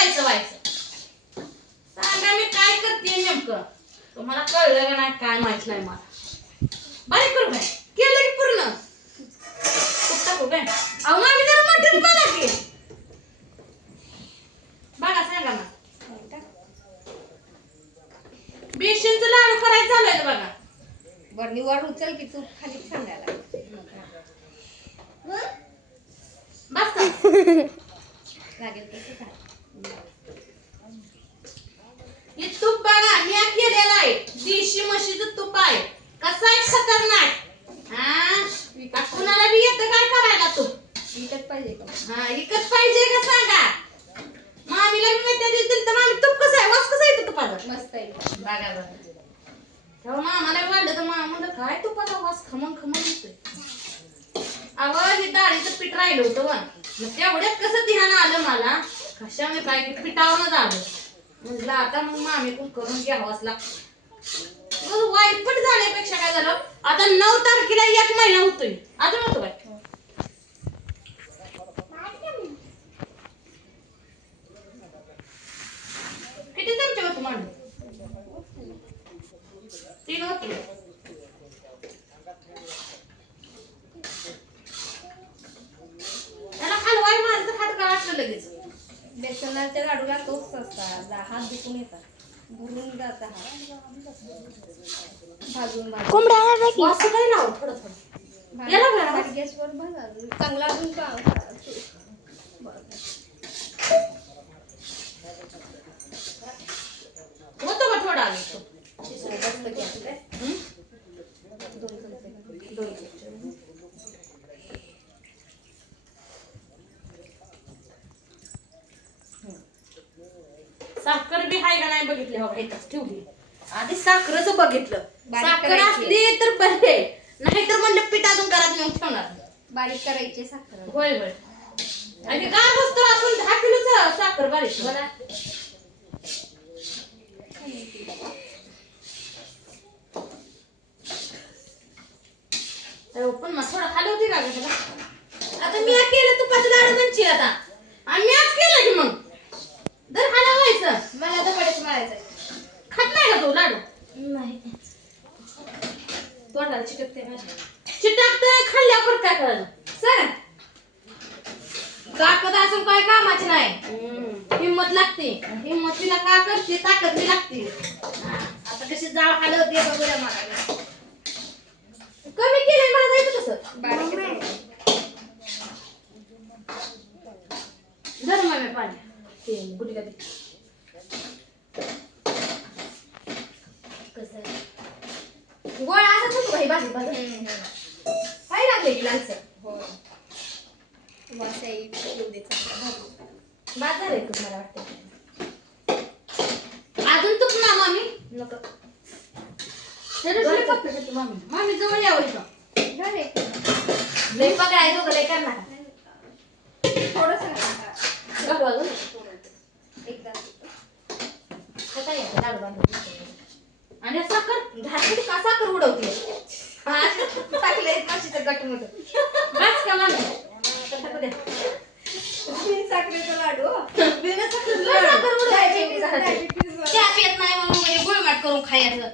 व्हायचं सांगा मी काय करते नेमकं तुम्हाला कळलं का नाही काय माहित नाही मला बारीक करू काय केलं की पूर्ण तूप टाकू काय अहो आम्ही जरा मटण बघा की बघा सांगा ना बेसनचं लाडू करायचं चालू बघा बरणी वर उचल की तूप खाली सांगायला बस लागेल तसं काय हे तूप बघा मी केलेलं आहे देशी म्हशीचं तूप आहे कसं आहे खतरनाक हा कुणाला बी येतं काय करायला तूप विकत पाहिजे का हा विकत पाहिजे का सांगा मामीला मी म्हणते देतील तर मामी तूप कसं आहे वास कसा आहे तुपाचा मस्त आहे बघा बघा तेव्हा मामाला वाढलं तर मामा म्हणलं काय तुपाचा वास खमंग खमंग येतोय अगं हे डाळीचं पीठ राहिलं होतं वा मग तेवढ्यात कसं ध्यान आलं मला कशाने काय की पिठावरच आलं म्हटलं आता मग मामी पण करून घ्यावाच लागतं वाईटपट जाण्यापेक्षा काय झालं आता 9 तारखेला 1 महिना होतोय अजून होतो काय किती चमचे होतो मांडू 3 होते त्याला हलवाय माझं हात का वाटलं लगेच बेसनाच्या लाडूला तोच असतात हात दुखून येतात भरून जात भाजून वास काय लाव थोडं थोडं याला बघा गॅसवर भाजा चांगला अजून का होतो का थोडा आलं जास्त गॅस काय 2 साखर बी हाय का नाही बघितली हो इथंच ठेवली आधी साखरच बघितलं बारीक साखर करायची. असली तर बरे नाही तर म्हणलं पीठ अजून घरात नेऊन ठेवणार बारीक करायची साखर होय होय आणि गार वस्तू आपण 10 किलोच साखर बारीक बघा पण मग थोडं खाली होती का गं आता मी केलं तुपाचं लाडू म्हणची आता आणि मी आज केलं की मग दर खाला व्हायचं मला दबडेच मारायचं खात नाही का तू लाडू नाही तोंडाला चिकटते माझ्या चिटकतंय खाल्ल्यावर काय करायचं सर ताकद असून काय कामाची नाही हिम्मत लागते हिम्मतीला का करते ताकद बी लागते आता कशी जाळ हलवते बघूया मला कमी केलंय माझं येतं तसं बारीक जर मग पाणी ते गुडघा दे कसं आहे गोळा असाच होतो काही भाजी भाजी काय लागले की लालसर हो वासाई येऊ दे बाद झालंय खूप मला वाटतं अजून तूप ना मामी नको मामी मामी जवळ यावं इथं झाले लय पकडायचं का लय करणार थोडंसं घालू अजून एकदा कसं यायचं लाडू बांधून आणि साखर घातली का साखर उडवते टाकले माशीचं गट मोठं बस का मामी टाकू दे साखरेचा लाडू बिना साखर उडवायची डायबिटीज चहा पित नाही म्हणून गुळमाट करून खायचं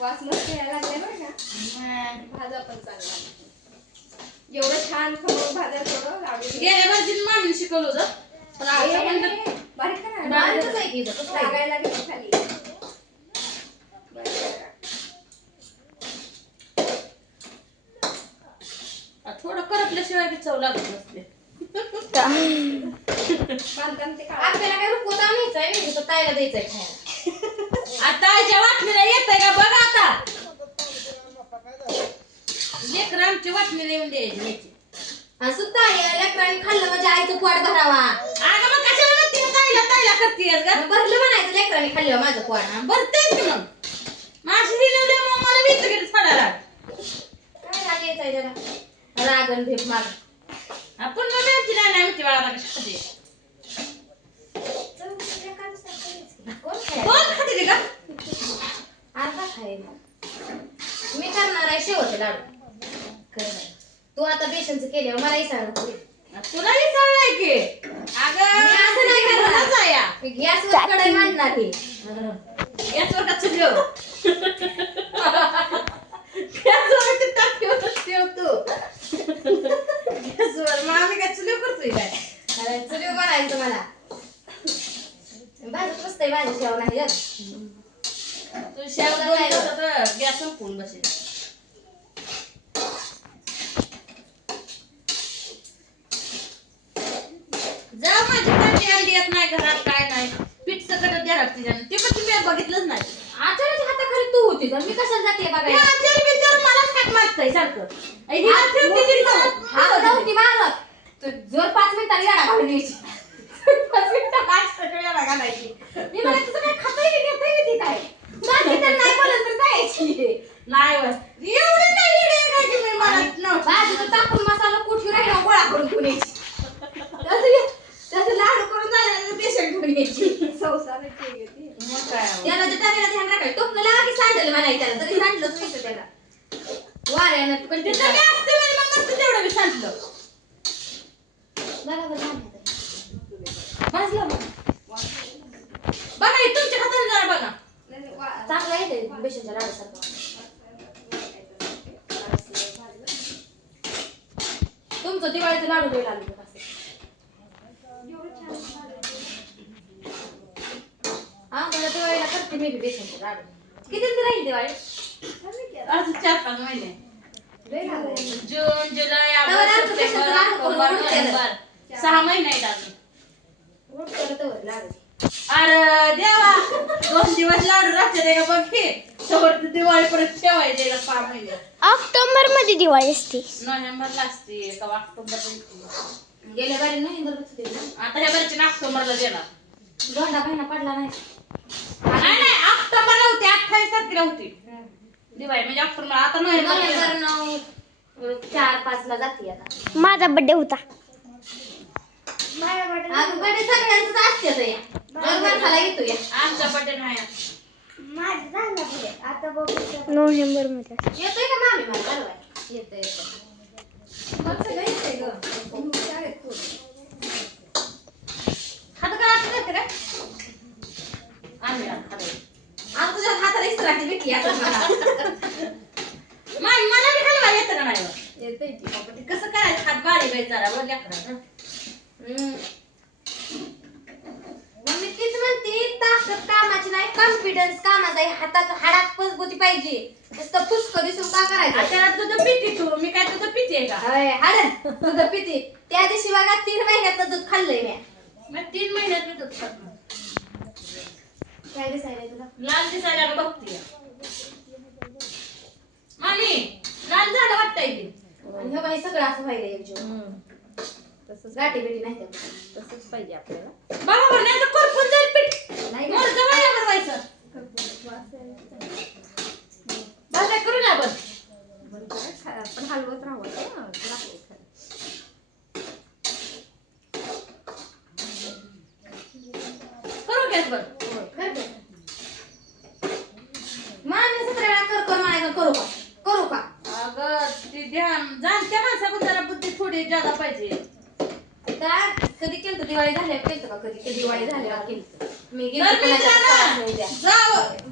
वास मस्त यायला लागलाय बरं का भाजा पण चांगला एवढं छान खमंग भाजा थोडं लाडू गेल्या वर्षी मामीने शिकवलं होतं पण आता म्हणलं बारीक करा बारीकच आहे की इथं, कसं आहे? लागायला लागेल खाली थोडं करपल्याशिवाय बी चव लागत नसते बांधकाम ते काढा. आपल्याला काय रुकवता न्यायचंय नाही तर ताईला द्यायचंय खायला आता आईच्या वाटणीला येतंय का बघ आता लेकर आमची वाटणीला येऊन द्यायची असं ताई लेकरांनी खाल्लं म्हणजे आईचं पोट भरावा अगं मग कशाला म्हणते ताईला ताईला करतेस ग भरलं म्हणायचं लेकरांनी खाल्लं माझं पोट भरतेच की मग माझी दिलेले मग मला भीत गेली थोडा काय राग यायचंय जरा रागन भीप माग आपण मग नाही म्हणते बाळा कशी कोण खाते रे का अर्धा खायला मी करणार आहे शेवटचे लाडू करणार तू आता बेसनचं केल्यावर मला विचारलं तुला विचारलंय की अगं मी असं नाही करणार. तुला जाया. गॅसवर कढई मांडणार हे गॅसवर का चुलीवर गॅसवर ते टाकीवर ठेवतो गॅसवर मग आम्ही काय चुलीवर करतोय काय अरे चुलीवर बनायचं मला भाजत बसतंय माझ्या शेव नाही जर तू शेव दोन तासात गॅस संपून बसेल जा माझी टाकी आणली येत नाही घरात काय नाही पीठ सगळं घरात तिच्यानं ते पण तुम्ही बघितलंच नाही आचार्याच्या हाताखाली तू होती तर मी कशाला जाते हे बघायला आचार बिचार मलाच हाक मारतंय सारखं ही आचार तिची हात नव्हती मारत तू जोर 5 मिनिटाला येडा घालून यायची 5 मिनिटं सगळं येडा घालायची मी म्हणत तुझं काय खातंय की घेतंय की ती काय बाकी तर नाही बोलत तर जायची नाही बस एवढं नाही येडे काय की मी म्हणत नव्हतं. बाजूला टाकून मसाला कुठून राहिला गोळा करून ठेवून यायची त्याचं लाडू करून झाल्यानंतर बेसन ठेवून यायची संसाराची आहे ती. मग काय त्याला जे टाकायला ध्यान राखायचं टोपलं लावा की सांडलं म्हणायचं त्याला तरी सांडलंच नाही त्याला वाऱ्यानं पण तिथं मी असते म्हणजे मग नसतं तेवढं मी सांगितलं बरोबर झालं भाजलं मग बघा हे तुमच्या हाताने जरा बघा नाही, नाही, वा- चांगलं आहे ते बेसनच्या लाडूसारखं तुमचं दिवाळीचं लाडू वेळ आलं का असं? हा मला दिवाळीला करते मी बी बेसनचे लाडू किती दिवस राहील दिवाळी असं 4-5 महिने लय लागलं. जून जुलै तेव्हा ऑगस्ट आमचं सप्टेंबर बेसनचं लाडू करून ऑक्टोबर उडते. नोव्हेंबर 6 महिने आहेत अजून रोज करत वर लाडू अरे देवा 2 दिवस लाडू राहते ते का बघ की शेवट दिवाळी परत ठेवायचे का 6 महिने ऑक्टोबर मध्ये दिवाळी असते. नोव्हेंबरला असते का ऑक्टोबरला येते गेल्या बारी नाही बरोबर होते ना आता ह्या वरची ऑक्टोबरला देणार दोंडा महिना पडला नाही नाही ऑक्टोबरला होती 28 तारखेला होती दिवाळी म्हणजे ऑक्टोबर आता नोव्हेंबर नोव्हेंबर 9-4-5 ला जाते आता माझा बर्थडे होता. अगं बडे सगळ्यांचं असते तर या दर वर्षाला येतो या आमचा बर्थडे नाही नोव्हेंबर मध्ये. येतोय का मामी मला बरोबर येतो येतो मग सगळं येतंय गं. शाळेत थोडं. हात करायचं नाही काय आम्ही हात आणि तुझ्या हाताला इस्त्राची भेटली आता मला मला बी हलवा येतं का नाही बा? येतंय की. बाबा ते कसं करायचं हात बाळी बाई जरा वर लेकराचं. मग मी तीच म्हणते ताकद कामाची नाही कॉन्फिडन्स कामाचा आहे हातात हाडात मजबूती पाहिजे नुसतं फुसकं दिसून का आणि करायचं त्याला तुझं पिती तू मी काय तुझं पिती आहे का होय, हाड तुझं पिती त्या दिवशी बघा 3 महिन्याचं दूध खाल्लंय मी मी 3 महिन्यात मी दूध खात नाही. काय दिसायला तुला लाल दिसायला का बघतीय मामी लाल झाड वाटतंय की आणि हे बाई सगळं असं पाहिजे एक जीव तसंच गाठी बेटी नाही त्यात. तसंच पाहिजे आपल्याला. बाबा बरं नाही तर करपून जाईल पीठ नाही मोर जवळ बनवायचं वास यायला. भाज्या करू ना आपण बरं काय खा- पण हलवत राहावं ना लागते खरं. करू गॅस बर कर दे. मामी 17 वेळा कर म्हणायचं करू का अगं ती ध्यान जाणत्या माणसाकडून जरा बुद्धी थोडी ज्यादा पाहिजे आता कधी केलं दिवाळी झाल्यावर केलं का कधी दिवाळी झाल्यावर केलं मी तर गेलते मी कोणाच्या जाणार. उद्या.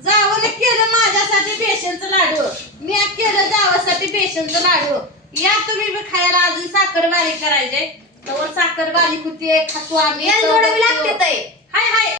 जावं केलं माझ्यासाठी बेसनचं लाडू मी केलं जावासाठी बेसनचं लाडू या तुम्ही बी खायला अजून साखर बारीक करायचे तर साखर बारीक होती खातो आम्ही वेल जोडावी लागते ताई. हाय हाय